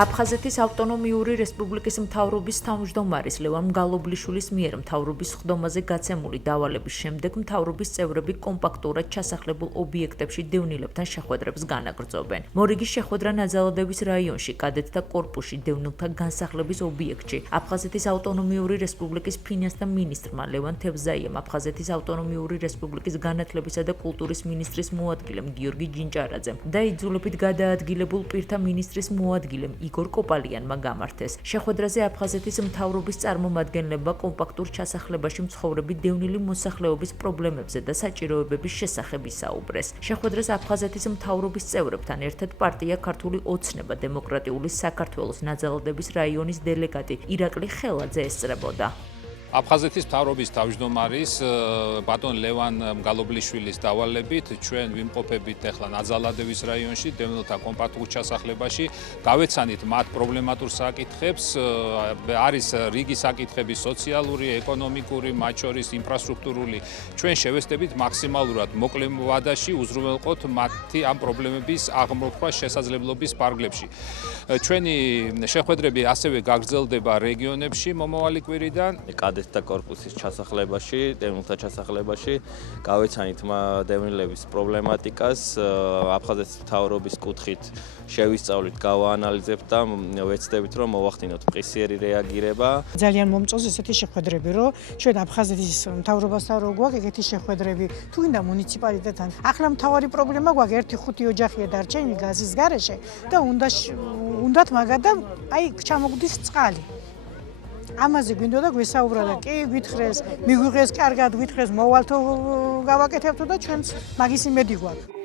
აფხაზეთის ავტონომიური რესპუბლიკის მთავრობის თავმჯდომარის ლევან მგალობლიშვილის მიერ მთავრობის სხდომაზე გაცემული დავალების შემდეგ მთავრობის წევრები კომპაქტურად ჩასახლებულ ობიექტებში დევნილებთან შეხვედრებს განაგრძობენ. მორიგის შეხვედრა ნაძალადევის რაიონში, კადეტთა კორპუსში დევნილთა განსახლების ობიექტში, აფხაზეთის ავტონომიური რესპუბლიკის ფინანსთა მინისტრმა ლევან თევზაიამ, აფხაზეთის ავტონომიური რესპუბლიკის განათლებისა და კულტურის მინისტრის მოადგილემ გიორგი ჯინჭარაძემ და იძულებით გადაადგილებულ პირთა მინისტრის მოადგილემ იგორ კოპალიანმა გამართეს. შეხვედრაზე აფხაზეთის მთავრობის წარმომადგენლებმა კომპაქტურ ჩასახლებაში მცხოვრები დევნილი მოსახლეობის პრობლემებზე და საჭიროებების შესახებ ისაუბრეს. შეხვედრას აფხაზეთის მთავრობის წევრებთან ერთად პარტია ქართული ოცნება დემოკრატიული საქართველოს ნაძალადევის რაიონის დელეგატი ირაკლი ხელაძე ესწრებოდა. აფხაზეთის მთავრობის თავმჯდომარის ბატონ ლევან მგალობლიშვილის დავალებით ჩვენ ვიმყოფებით ახლა ნაძალადევის რაიონში დევნილთა კომპაქტურ ჩასახლებაში გავეცანით მათ პრობლემატურ საკითხებს არის რიგი საკითხები სოციალური, ეკონომიკური, მათ შორის ინფრასტრუქტურული ჩვენ შევესწრებით მაქსიმალურად მოკლე ვადაში უზრუნველყოთ მათი ამ პრობლემების აღმოფხვრა შესაძლებლობის პარგლებში. ჩვენი შეხვედრები ასევე გაგრძელდება რეგიონებში მომავალი კვირიდან კადეტთა კორპუსის ჩასახლებაში, დევნილთა ჩასახლებაში გავეცანით დევნილების პრობლემატიკას, აფხაზეთის მთავრობის კუთხით შევისწავლით, გავაანალიზებთ და ვეცდებით, რომ მოვახდინოთ მყისიერი რეაგირება. ძალიან მომწონს ესეთი შეხვედრები, რომ ჩვენ აფხაზეთის მთავრობასთან რო გვაქვს ეგეთი შეხვედრები, თუ გინდა მუნიციპალიტეტთან. ახლა მთავარი პრობლემა გვაქვს, 1-5 ოჯახია დარჩენილი გაზის გარეშე და უნდათ მაგადა აი ჩამოგდის წყალი. ამაზე გვინდოდა გვესაუბრა და კი გვითხრეს, მიგვიღეს კარგად, გვითხრეს, მოვალთო გავაკეთებთო და ჩვენც მაგის იმედი გვაქვს.